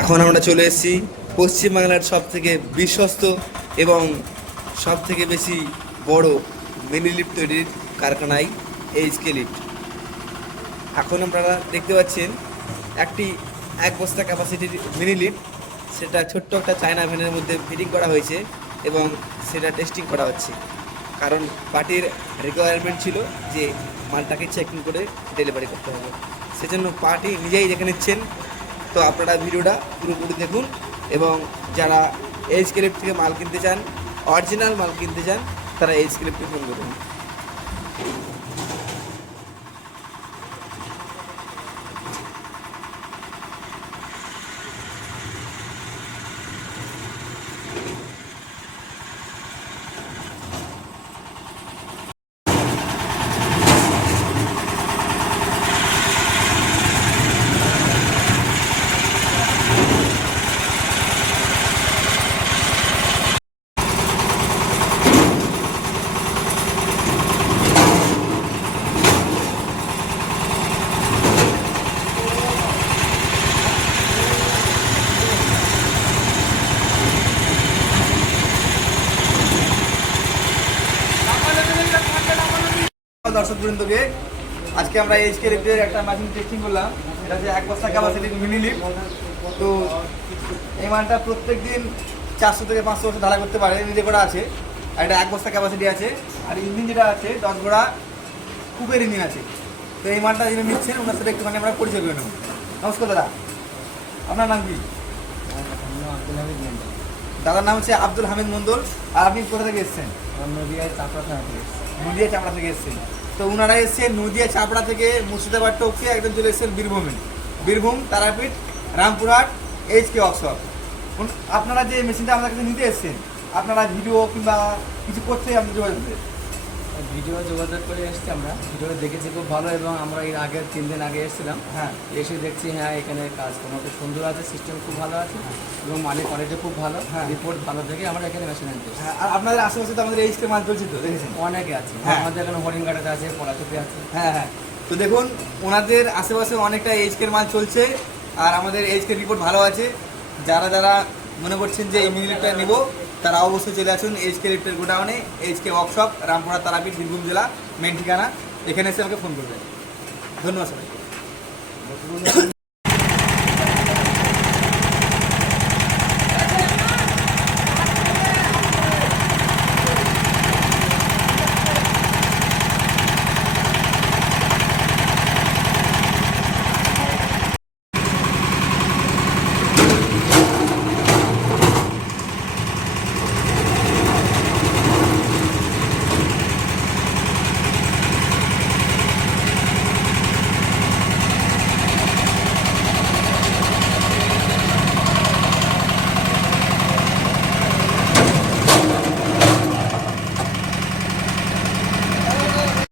এখন আমরা চলে এসেছি পশ্চিমবাংলার সব থেকে বিশ্বস্ত এবং সব থেকে বেশি বড় মিনি লিফট তৈরির কারখানায় এইচকে লিফট। এখন আপনারা দেখতে পাচ্ছেন একটি 1 বস্তা ক্যাপাসিটির মিনি লিফট, সেটা ছোট্ট একটা চায়না ভ্যানের মধ্যে ফিটিং করা হয়েছে এবং সেটা টেস্টিং করা হচ্ছে, কারণ পার্টির রিকোয়ারমেন্ট ছিল যে মালটাকে চেকিং করে ডেলিভারি করতে হবে, সেজন্য পার্টি নিজেই দেখে নিচ্ছেন। তো আপনারা ভিডিওটা পুরোপুরি দেখুন এবং যারা এইচকে লিফট থেকে মাল কিনতে চান, অরিজিনাল মাল কিনতে চান, তারা এইচকে লিফটে ফোন করুন। দর্শক বৃন্দকে আজকে আমরা এইচকে লিফটের একটা মেশিন টেস্টিং করলাম। এটা হচ্ছে 1 বস্তা ক্যাপাসিটির মিনি লিফট। তো এই মালটা প্রত্যেক দিন 400 থেকে 500 বছর ঢালা করতে পারে, নিজে করা আছে। আর এটা 1 বস্তা ক্যাপাসিটি আছে। আর ইঞ্জিন যেটা আছে 10 ঘোড়া কুপের ইঞ্জিন আছে। তো এই মালটা যিনি নিচ্ছেন ওনার সাথে একটুখানি আমরা পরিচয় করে নেব। নমস্কার দাদা, আপনার নাম কি? দাদার নাম হচ্ছে আব্দুল হামিদ মন্ডল। আর আপনি কোথা থেকে এসেছেন? নদিয়া চাপড়া থেকে। নদিয়া চাপড়া থেকে এসেছেন। তো ওনারা এসেছেন নদিয়া চাপড়া থেকে মুর্শিদাবাদ টপকে একদম চলে এসেছেন বীরভূমে। Birbhum, Tarapith, Rampurhat, HK workshop. আপনারা যে মেশিনটা আমাদের কাছে নিতে এসেছেন, আপনারা ভিডিও কিংবা কিছু করতে আমাদের যোগাযোগ করবেন। ভিডিও যোগাযোগ করে এসেছি, আমরা ভিডিও দেখেছি খুব ভালো, এবং আমরা এর আগে 3 দিন আগে এসেছিলাম। হ্যাঁ, এসে দেখছি হ্যাঁ এখানে কাজকর্ম খুব সুন্দর আছে, সিস্টেম খুব ভালো আছে এবং মালিক কোয়ালিটি খুব ভালো, হ্যাঁ। রিপোর্ট ভালো থেকে আমরা এখানে মেশিন আনতে এসেছি। হ্যাঁ। আর আপনাদের আশেপাশে তো আমাদের এইচকে মাল চলছে, তো দেখেছেন অনেকে আছে, হ্যাঁ। আমাদের এখানে হরিণঘাটাতে আছে, পলাচুপে আছে। হ্যাঁ হ্যাঁ। তো দেখুন ওনাদের আশেপাশে অনেকটা এইচকের মাল চলছে, আর আমাদের এইচকে রিপোর্ট ভালো আছে। যারা যারা মনে করছেন যে এই মিনি লিফটটা নেব, তারা অবশ্যই চলে আসুন এইচকে লিফটের গোডাউনে, এইচকে ওয়ার্কশপ, রামপুরহাট, তারাপীঠ, বীরভূম জেলা, মেন ঠিকানা। এখানে এসে আমাকে ফোন করবেন। ধন্যবাদ সবাই।